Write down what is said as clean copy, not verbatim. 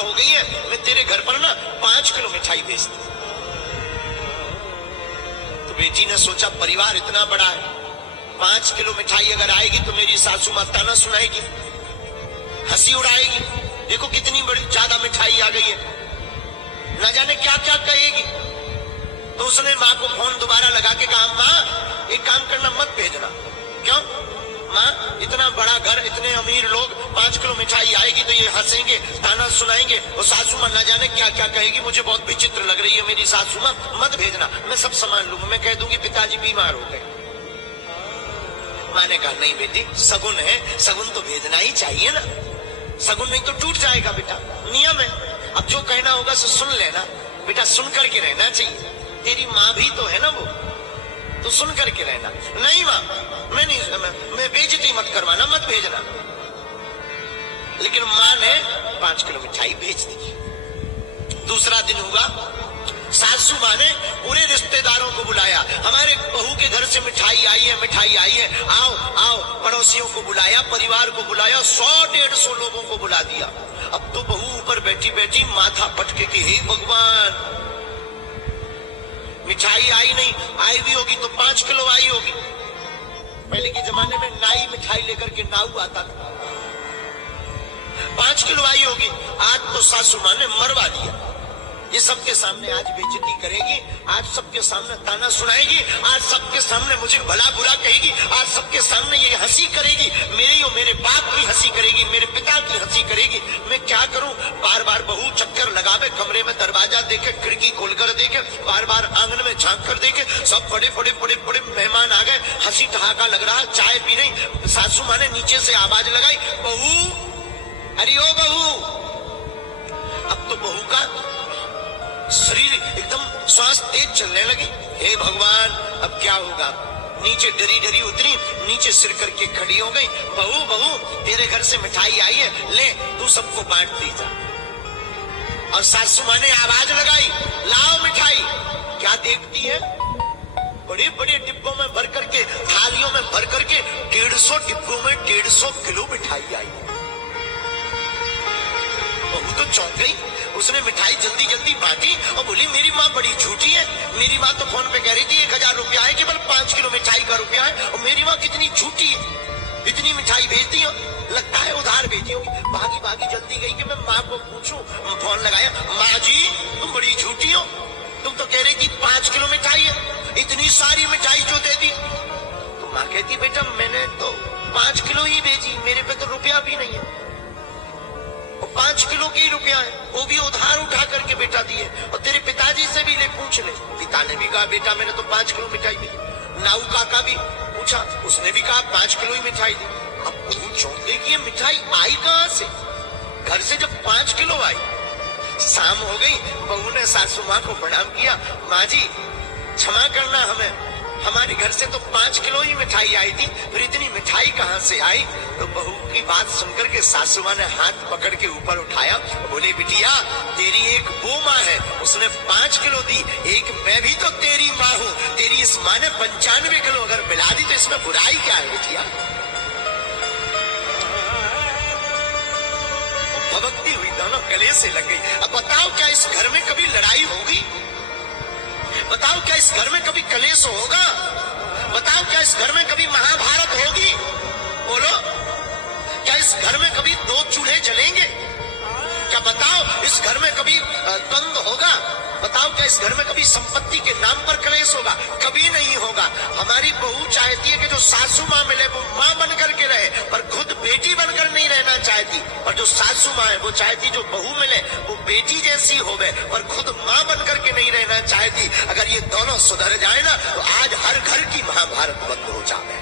हो गई है, मैं तेरे घर पर ना 5 किलो मिठाई भेजती। तो बेटी ने सोचा परिवार इतना बड़ा है, 5 किलो मिठाई अगर आएगी तो मेरी सासू मां ताना सुनाएगी, हंसी उड़ाएगी, देखो कितनी बड़ी ज्यादा मिठाई आ गई है, ना जाने क्या क्या कहेगी। तो उसने माँ को फोन दोबारा लगा के कहा, माँ एक काम करना, मत भेजना। क्यों माँ, इतना बड़ा घर, इतने अमीर लोग, 5 किलो मिठाई आएगी तो ये हंसेंगे, ताना सुनाएंगे, और सासू माँ ना जाने क्या क्या कहेगी, मुझे बहुत विचित्र लग रही है मेरी सासू माँ, मत भेजना, मैं सब सामान लूंगा, मैं कह दूंगी पिताजी बीमार हो गए। माँ ने कहा नहीं बेटी, सगुन है, सगुन तो भेजना ही चाहिए ना, सगुन नहीं तो टूट जाएगा बेटा, नियम है। अब जो कहना होगा सो सुन लेना बेटा, सुन करके रहना चाहिए, तेरी माँ भी तो है ना वो, तो सुन करके रहना। नहीं माँ, मैं बेइज्जती मत करवाना, मत भेजना। लेकिन माँ ने 5 किलो मिठाई भेज दी। दूसरा दिन हुआ, सासू माँ ने पूरे रिश्तेदारों को बुलाया, हमारे बहू के घर से मिठाई आई है, मिठाई आई है, आओ आओ। पड़ोसियों को बुलाया, परिवार को बुलाया, 100-150 लोगों को बुला दिया। अब तो बहू ऊपर बैठी बैठी माथा पटके कि हे भगवान, मिठाई आई नहीं, आई भी होगी तो 5 किलो आई होगी। पहले के जमाने में नाई मिठाई लेकर के नाऊ आता था, 5 किलो आई होगी। आज तो सासू माँ ने मरवा दिया, ये सबके सामने आज बेइज्जती करेगी, आज सबके सामने ताना सुनाएगी, आज सबके सामने मुझे भला बुरा कहेगी, आज सबके सामने ये हंसी करेगी, मेरी और मेरे बाप की हंसी करेगी, मेरे पिता की हंसी करेगी। मैं क्या करूं, बार बार बहू चक्कर लगावे, कमरे में दरवाजा देखे, खिड़की खोलकर देखे, बार बार आंगन में झांक कर देखे, सब बड़े बड़े बड़े बड़े मेहमान आ गए, हंसी ठहाका लग रहा, चाय पी रही। सासू माँ ने नीचे से आवाज लगाई, बहू, अरे ओ बहू। अब तो बहू का शरीर एकदम श्वास तेज चलने लगी। हे भगवान, अब क्या होगा। नीचे डरी डरी उतरी, नीचे सिर करके खड़ी हो गई। बहू बहू, तेरे घर से मिठाई आई है, ले तू सबको बांट दी जा। और सासू माँ ने आवाज लगाई, लाओ मिठाई। क्या देखती है, बड़े बड़े डिब्बों में भर करके, थालियों में भर करके, 150 डिब्बों में 150 किलो मिठाई आई। बहू तो चौंक गई, उसने मिठाई जल्दी जल्दी बांटी और बोली मेरी माँ बड़ी झूठी है, मेरी माँ तो फोन पे कह रही थी 1000 रुपया है, केवल 5 किलो मिठाई का रुपया है, और मेरी माँ कितनी झूठी है, इतनी मिठाई भेजती हो, लगता है उधार भेजी होगी। भागी भागी जल्दी गई कि मैं माँ को पूछूं, फोन लगाया, माँ जी तुम बड़ी झूठी हो, तुम तो कह रही थी 5 किलो मिठाई है, इतनी सारी मिठाई जो दे दी। तो माँ कहती बेटा मैंने तो 5 किलो ही भेजी, मेरे पे तो रुपया भी नहीं है, 5 किलो की रुपया है, वो भी उधार उठा करके बेटा दिए, और तेरे पिताजी से भी ले पूछ ले। पिता ने भी कहा बेटा मैंने तो 5 किलो मिठाई दी। नाऊ काका भी पूछा, उसने भी कहा 5 किलो ही मिठाई दी। अब बहू चौंक गई कि ये मिठाई आई कहां से, घर से जब 5 किलो आई। शाम हो गई, बहू ने सासू माँ को प्रणाम किया, माँ जी क्षमा करना, हमें हमारे घर से तो 5 किलो ही मिठाई आई थी, फिर इतनी मिठाई कहाँ से आई। तो बहू की बात सुनकर के सासू माँ ने हाथ पकड़ के ऊपर उठाया, बोले बिटिया तेरी एक वो माँ है, उसने 5 किलो दी, एक मैं भी तो तेरी माँ हूँ, तेरी इस माँ ने 95 किलो अगर मिला दी तो इसमें बुराई क्या है बिटिया। भभकती हुई दोनों गले से लग गई। अब बताओ क्या इस घर में कभी लड़ाई होगी, बताओ क्या इस घर में कभी कलेश होगा, बताओ क्या इस घर में कभी महाभारत होगी, बोलो क्या इस घर में कभी 2 चूल्हे जलेंगे, क्या बताओ इस घर में कभी द्वंद्व होगा, बताओ क्या इस घर में कभी संपत्ति के नाम पर कलेश होगा, कभी नहीं होगा। हमारी बहू चाहती है कि जो सासू माँ मिले वो माँ बनकर के रहे, पर खुद बेटी बनकर नहीं रहना चाहती, और जो सासू माँ है वो चाहती जो बहू मिले वो बेटी जैसी होवे, और खुद माँ बनकर के नहीं रहना चाहती। अगर ये दोनों सुधर जाए ना तो आज हर घर की महाभारत बंद हो जाए।